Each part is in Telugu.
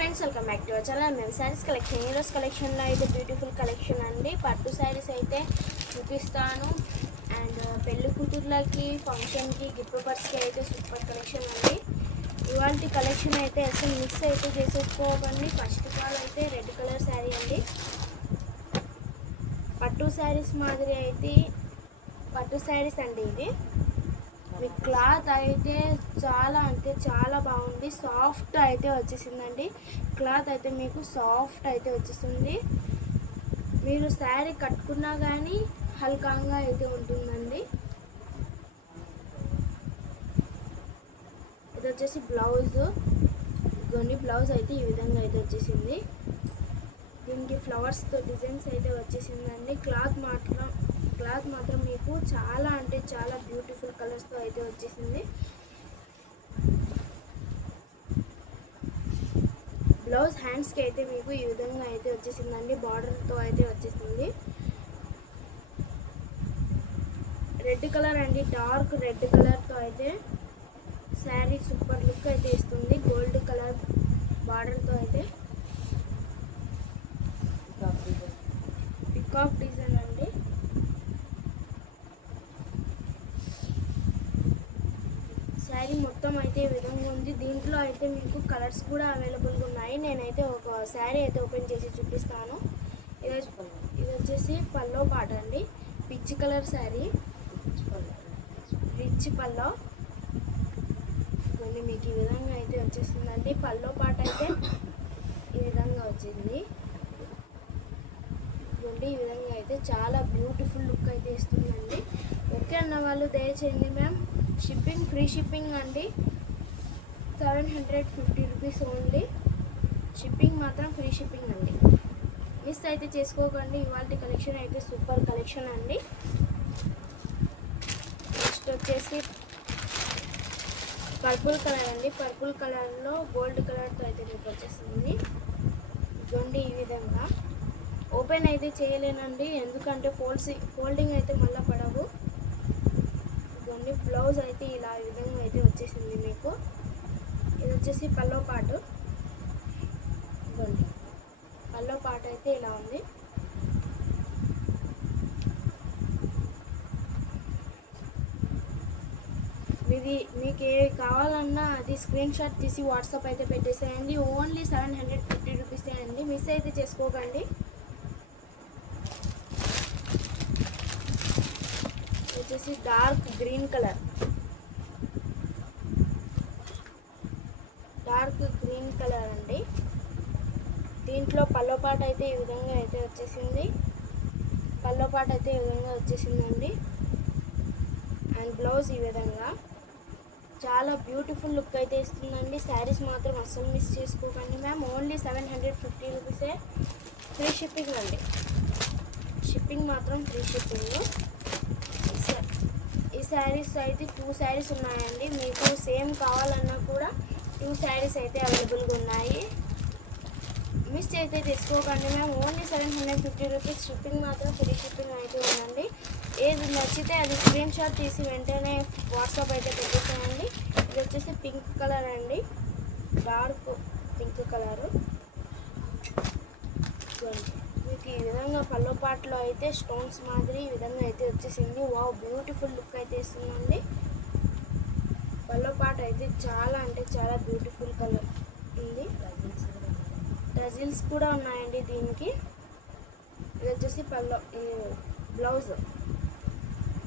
Friends, welcome back to our channel. మేము శారీస్ కలెక్షన్, ఈరోజు కలెక్షన్లో అయితే బ్యూటిఫుల్ కలెక్షన్ అండి. పట్టు శారీస్ అయితే చూపిస్తాను. అండ్ పెళ్లి కూతుర్లకి, ఫంక్షన్కి, గిఫ్ట్ పర్స్కి అయితే సూపర్ కలెక్షన్ అండి. ఇవాళ కలెక్షన్ అయితే అసలు మిక్స్ అయితే చేసేసుకోకండి. ఫస్ట్ ఆఫ్ ఆల్ అయితే రెడ్ కలర్ శారీ అండి. పట్టు శారీస్ మాదిరి అయితే పట్టు శారీస్ అండి. ఇది మీ క్లాత్ అయితే చాలా బాగుంది. సాఫ్ట్ అయితే వచ్చేసిందండి. క్లాత్ అయితే మీకు సాఫ్ట్ అయితే వచ్చేసింది. మీరు శారీ కట్టుకున్నా కానీ హల్కాగా అయితే ఉంటుందండి. ఇది వచ్చేసి బ్లౌజ్. కొన్ని బ్లౌజ్ అయితే ఈ విధంగా అయితే వచ్చేసింది. దీనికి ఫ్లవర్స్తో డిజైన్స్ అయితే వచ్చేసిందండి. క్లాత్ మాత్రం మీకు చాలా బ్యూటిఫుల్ కలర్స్తో అయితే వచ్చేసింది. బ్లౌజ్ హ్యాండ్స్కి అయితే మీకు ఈ విధంగా అయితే వచ్చేసిందండి. బార్డర్తో అయితే వచ్చేసింది. రెడ్ కలర్ అండి, డార్క్ రెడ్ కలర్తో అయితే శారీ సూపర్ లుక్ అయితే ఇస్తుంది. గోల్డ్ కలర్ బార్డర్తో అయితే పికాక్ డిజైన్ అండి. శారీ మొత్తం అయితే ఈ విధంగా ఉంది. దీంట్లో అయితే మీకు కలర్స్ కూడా అవైలబుల్గా ఉన్నాయి. నేనైతే ఒక శారీ అయితే ఓపెన్ చేసి చూపిస్తాను. ఇది వచ్చేసి పల్లో పాట అండి. పిచ్ కలర్ శారీ, రిచ్ పల్లో. కొన్ని మీకు ఈ విధంగా అయితే వచ్చేసిందండి. పల్లో పాట అయితే ఈ విధంగా వచ్చింది. ఈ విధంగా అయితే చాలా బ్యూటిఫుల్ లుక్ అయితే ఇస్తుందండి. ఓకే అన్న వాళ్ళు దయచేయండి మ్యామ్. షిప్పింగ్ ఫ్రీ షిప్పింగ్ అండి. 750 రూపీస్ ఓన్లీ. షిప్పింగ్ మాత్రం ఫ్రీ షిప్పింగ్ అండి. మిస్ అయితే చేసుకోకండి. ఇవాళ కలెక్షన్ అయితే సూపర్ కలెక్షన్ అండి. నెక్స్ట్ వచ్చేసి పర్పుల్ కలర్ అండి. పర్పుల్ కలర్లో గోల్డ్ కలర్తో అయితే మీకు వచ్చేసింది. ఇదిగోండి ఈ విధంగా. ఓపెన్ అయితే చేయలేనండి, ఎందుకంటే ఫోల్డింగ్ అయితే మళ్ళీ పడవు. ఇదిగోండి బ్లౌజ్ అయితే ఇలా ఈ విధంగా అయితే వచ్చేసింది మీకు. ఇది వచ్చేసి పల్లో పాటు. ఇదిగోండి పల్లో పాట అయితే ఇలా ఉంది. మీకు ఏ కావాలన్నా అది స్క్రీన్ షాట్ తీసి వాట్సాప్ అయితే పెట్టేసేయండి. ఓన్లీ 750 రూపీసే అండి. మిస్ అయితే చేసుకోకండి. వచ్చేసి డార్క్ గ్రీన్ కలర్ అండి. దీంట్లో పల్లో పాట అయితే ఈ విధంగా అయితే వచ్చేసిందండి. అండ్ బ్లౌజ్ ఈ విధంగా చాలా బ్యూటిఫుల్ లుక్ అయితే ఇస్తుందండి. శారీస్ మాత్రం అస్సలు మిస్ చేసుకోకండి మ్యామ్. ఓన్లీ 750 రూపీసే. ఫ్రీ షిప్పింగ్ అండి. షిప్పింగ్ మాత్రం ఫ్రీ షిప్పింగ్. ఈ శారీస్ అయితే 2 శారీస్ ఉన్నాయండి. మీకు సేమ్ కావాలన్నా కూడా 2 శారీస్ అయితే అవైలబుల్గా ఉన్నాయి. మిస్ అయితే తీసుకోకండి మ్యామ్. Only 750 rupees. షిప్పింగ్ మాత్రం ఫ్రీ షిప్పింగ్ అయితే ఉందండి. ఏది నచ్చితే అది స్క్రీన్ షాట్ తీసి వెంటనే వాట్సాప్ అయితే పెట్టేసేయండి. ఇది వచ్చేసి పింక్ కలర్ అండి. Dark pink colour. మీకు ఈ విధంగా పల్లో పాటలో అయితే స్టోన్స్ మాదిరి ఈ విధంగా అయితే వచ్చేసింది. వావ్, బ్యూటిఫుల్ లుక్ అయితే ఇస్తుందండి. పల్లో పాట అయితే చాలా బ్యూటిఫుల్ కలర్ ఉంది. డజిల్స్ కూడా ఉన్నాయండి దీనికి. ఇది వచ్చేసి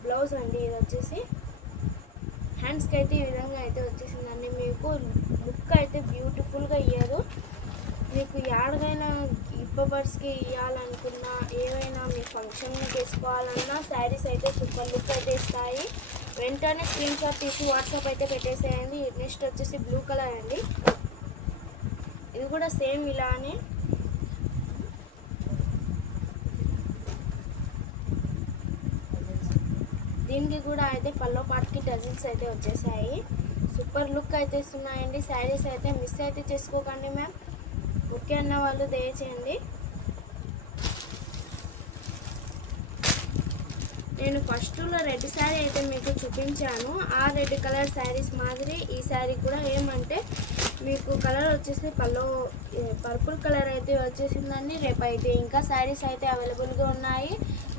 బ్లౌజ్ అండి. ఇది వచ్చేసి హ్యాండ్స్కి అయితే ఈ విధంగా అయితే వచ్చేసిందండి. మీకు లుక్ అయితే బ్యూటిఫుల్గా ఇయ్యారు. మీకు యాడగైనా ఇప్పబర్స్కి ఇవ్వాలనుకున్నా, ఏవైనా మీ ఫంక్షన్కి వేసుకోవాలన్నా శారీస్ అయితే సూపర్ లుక్ అయితే ఇస్తాయి. వెంటనే స్క్రీన్ షాట్ తీసి వాట్సాప్ అయితే పెట్టేసేయండి. నెక్స్ట్ వచ్చేసి బ్లూ కలర్ అండి. ఇది కూడా సేమ్ ఇలానే దీనికి కూడా అయితే పల్లో పాటకి డజన్స్ అయితే వచ్చేసాయి. సూపర్ లుక్ అయితే ఇస్తున్నాయండి. శారీస్ అయితే మిస్ అయితే చేసుకోకండి మ్యామ్. ఓకే అన్న వాళ్ళు దయచేయండి. నేను ఫస్ట్లో రెడ్ శారీ అయితే మీకు చూపించాను. ఆ రెడ్ కలర్ శారీస్ మాదిరి ఈ శారీ కూడా ఏమంటే మీకు కలర్ వచ్చేసి పర్పుల్ కలర్ అయితే వచ్చేసిందండి. రేపు అయితే ఇంకా శారీస్ అయితే అవైలబుల్గా ఉన్నాయి.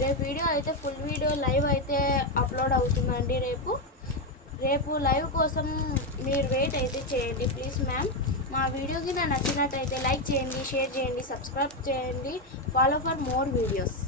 రేపు వీడియో అయితే ఫుల్ వీడియో లైవ్ అయితే అప్లోడ్ అవుతుందండి. రేపు లైవ్ కోసం మీరు వెయిట్ అయితే చేయండి ప్లీజ్ మ్యామ్. మా వీడియోకి నచ్చినట్టయితే లైక్ చేయండి, షేర్ చేయండి, సబ్స్క్రైబ్ చేయండి. Follow for more videos.